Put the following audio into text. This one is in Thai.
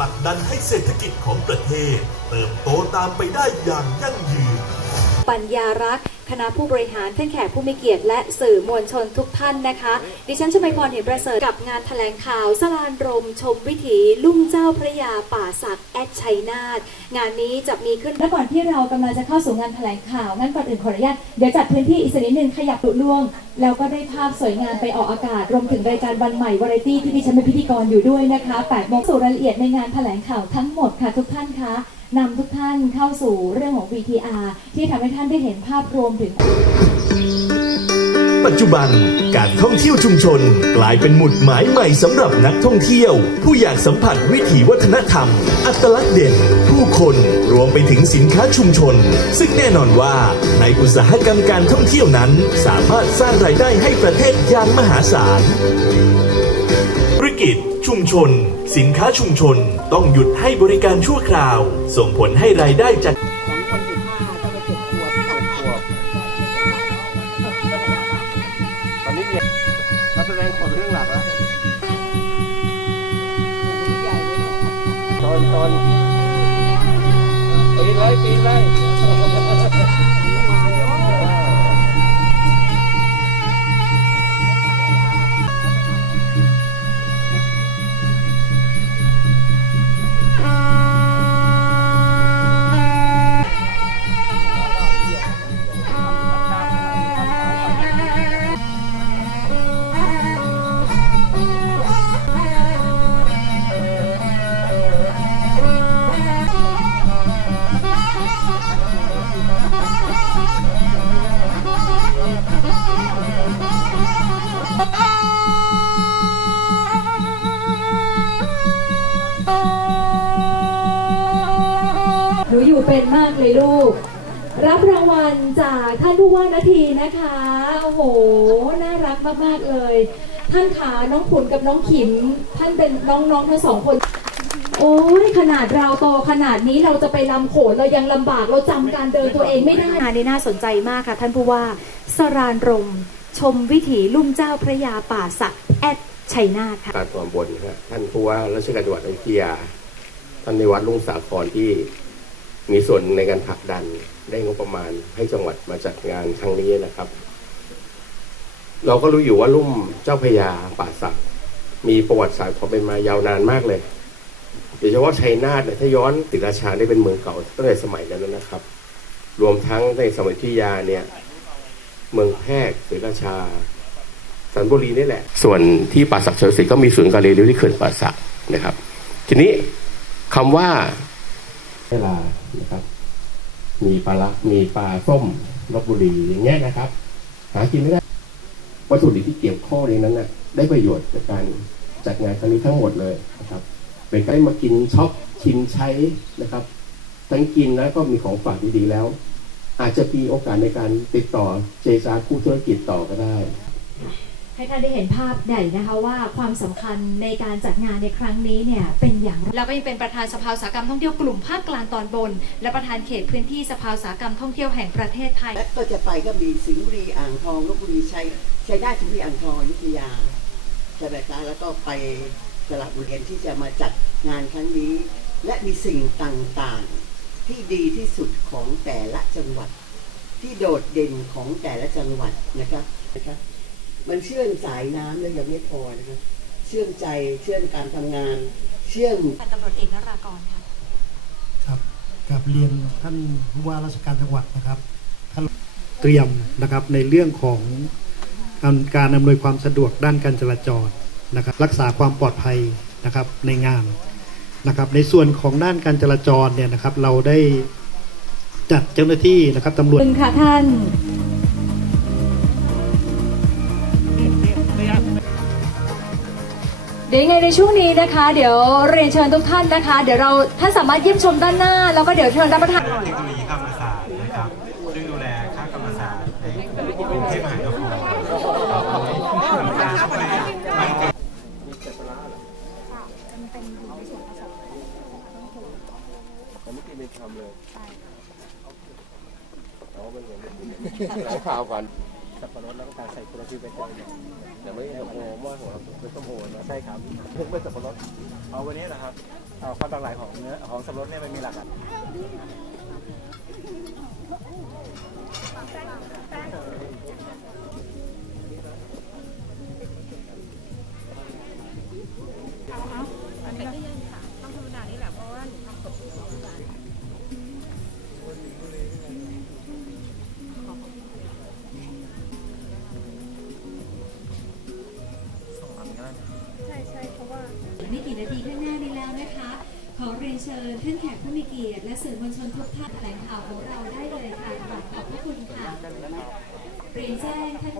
ลักดันให้เศรษฐกิจของประเทศ เติบโตตามไปได้อย่างยั่งยืน ปัญญารักษ์คณะผู้บริหารท่านแขกผู้มีเกียรติและสื่อมวลชนทุกท่านนะคะ ดิฉันชมพรเห็นประเสริฐกับงานแถลงข่าวสลานรม ชมวิถี ลุ่มเจ้าพระยาป่าศักแอดชัยนาทงานนี้จะมีขึ้นและก่อนที่เรากำลังจะเข้าสู่งานแถลงข่าวงั้นก่อนอื่นขออนุญาตเดี๋ยวจัดพื้นที่อีกสักนิดนึงขยับลุล่วงแล้วก็ได้ภาพสวยงามไปออกอากาศ รวมถึงรายการวันใหม่วาไรตี้ที่ดิฉันเป็นพิธีกรอยู่ด้วยนะคะ8โมงสู่รายละเอียดในงานแถลงข่าวทั้งหมดค่ะทุกท่านคะนำทุกท่านเข้าสู่เรื่องของ VTR ที่ทำให้ท่านได้เห็นภาพรวมถึง ปัจจุบันการท่องเที่ยวชุมชนกลายเป็นหมุดหมายใหม่สำหรับนักท่องเที่ยว ผู้อยากสัมผัสวิถีวัฒนธรรม อัตลักษณ์เด่น ผู้คนรวมไปถึงสินค้าชุมชน ซึ่งแน่นอนว่าในอุตสาหกรรมการท่องเที่ยวนั้น สามารถสร้างรายได้ให้ประเทศอย่างมหาศาลธุรกิจชุมชน สินค้าชุมชนต้องหยุดให้บริการชั่วคราว ส่งผลให้รายได้จาก แสดงขนเรื่องหลักแล้วตอนตอนปีนเลยปีนเล เป็นมากเลยลูก รับรางวัลจากท่านผู้ว่านาทีนะคะ โอ้โห น่ารักมาก ๆ เลย ท่านขาน้องขุนกับน้องขิม ท่านเป็นน้องๆทั้งสองคน โอ้ยขนาดเราโตขนาดนี้เราจะไปลำโขนเรายังลำบากเราจำการเดินตัวเองไม่ได้ งานนี้น่าสนใจมากค่ะ ท่านผู้ว่าสรานรม ชมวิถีลุ่มเจ้าพระยาป่าศักแอดชัยนาทค่ะ การตอนบนนะฮะท่านผู้ว่าราชการจังหวัดอยุธยาท่านในวัดลุงสาครที่ มีส่วนในการผลักดันได้งบประมาณให้จังหวัดมาจัดงานครั้งนี้นะครับ เราก็รู้อยู่ว่าลุ่มเจ้าพยาป่าศักมีประวัติศาสตร์ความเป็นมายาวนานมากเลยโดยเฉพาะชัยนาทเนี่ยถ้าย้อนติราชาได้เป็นเมืองเก่าตั้งแต่สมัยนั้นนะครับ รวมทั้งในสมัยอยุธยาเนี่ย เมืองแพร่ศรีราชา สันบุรีนี่แหละ ส่วนที่ป่าศักดิ์เฉลิมศรีก็มีศูนย์การเรียนรู้ที่เขื่อนป่าศักดิ์นะครับ ทีนี้คำว่า เวลานะครับ มีปลาละมีปลาส้มลบบุรีอย่างเงี้ยนะครับ หากินไม่ได้วัตถุดิบที่เกี่ยวข้องในนั้นน่ะได้ประโยชน์จากการจัดงานครั้งนี้ทั้งหมดเลยนะครับ เป็นการได้มากินช็อปชิมใช้นะครับ ทั้งกินแล้วก็มีของฝากดีๆแล้ว อาจจะมีโอกาสในการติดต่อเจรจาคู่ธุรกิจต่อก็ได้ ให้ท่านได้เห็นภาพใหญ่นะคะว่าความสำคัญในการจัดงานในครั้งนี้เนี่ยเป็นอย่างไรแล้วก็ยังเป็นประธานสภาอุตสาหกรรมท่องเที่ยวกลุ่มภาคกลางตอนบน และประธานเขตพื้นที่สภาอุตสาหกรรมท่องเที่ยวแห่งประเทศไทย และก็จะไปก็มีสิงห์บุรีอ่างทองลบบุรีชัยชัยนาทสิงห์บุรีอ่างทองอยุธยาใช่ไหมคะแล้วก็ไปสระบุรีที่จะมาจัดงานครั้งนี้ และมีสิ่งต่างๆ ที่ดีที่สุดของแต่ละจังหวัด ที่โดดเด่นของแต่ละจังหวัดนะครับนะครับ มันเชื่อมสายน้ำแล้วยังไม่พอนะครับเชื่อมใจเชื่อมการทำงาน เชื่อมพันตำรวจเอกนรากรค่ะ ครับกับเรียนท่านผู้ว่าราชการจังหวัดนะครับท่านเตรียมนะครับในเรื่องของการการอำนวยความสะดวกด้านการจราจรนะครับ รักษาความปลอดภัยนะครับในงานนะครับ ในส่วนของด้านการจราจรเนี่ยนะครับ เราได้จัดเจ้าหน้าที่นะครับตำรขวอบจคุณค่ะท่าน เดี๋ยวยังไงในช่วงนี้นะคะ เดี๋ยวเรียนเชิญทุกท่านนะคะ เดี๋ยวเราท่านสามารถเยี่ยมชมด้านหน้า แล้วก็เดี๋ยวเชิญรับประทาน เทคโนโลยีข้ามศาสตร์นะครับ ซึ่งดูแลค่ากรรมศาสตร์ในกรุงเทพมหานครทำการช่วยให้ข่าวก่อน สับปะรดแล้วก็การใส่โคโรฟิลไปเตยเนี่ยแต่ไม่ใช่ส้มโอว่าของเราเป็นส้มโอนะใช่ครับไม่สับปะรดเอาวันนี้นะครับเอาความหลากหลายของเนื้อของสับปะรดเนี่ยมันมีหลากหลาย ไม่กี่นาทีข้างหน้านี้แล้วนะคะ ขอเรียนเชิญท่านแขกผู้มีเกียรติและสื่อมวลชนทุกท่านแถลงข่าวของเราได้เลยค่ะกราบขอบพระคุณค่ะเรียนแจ้งท่าน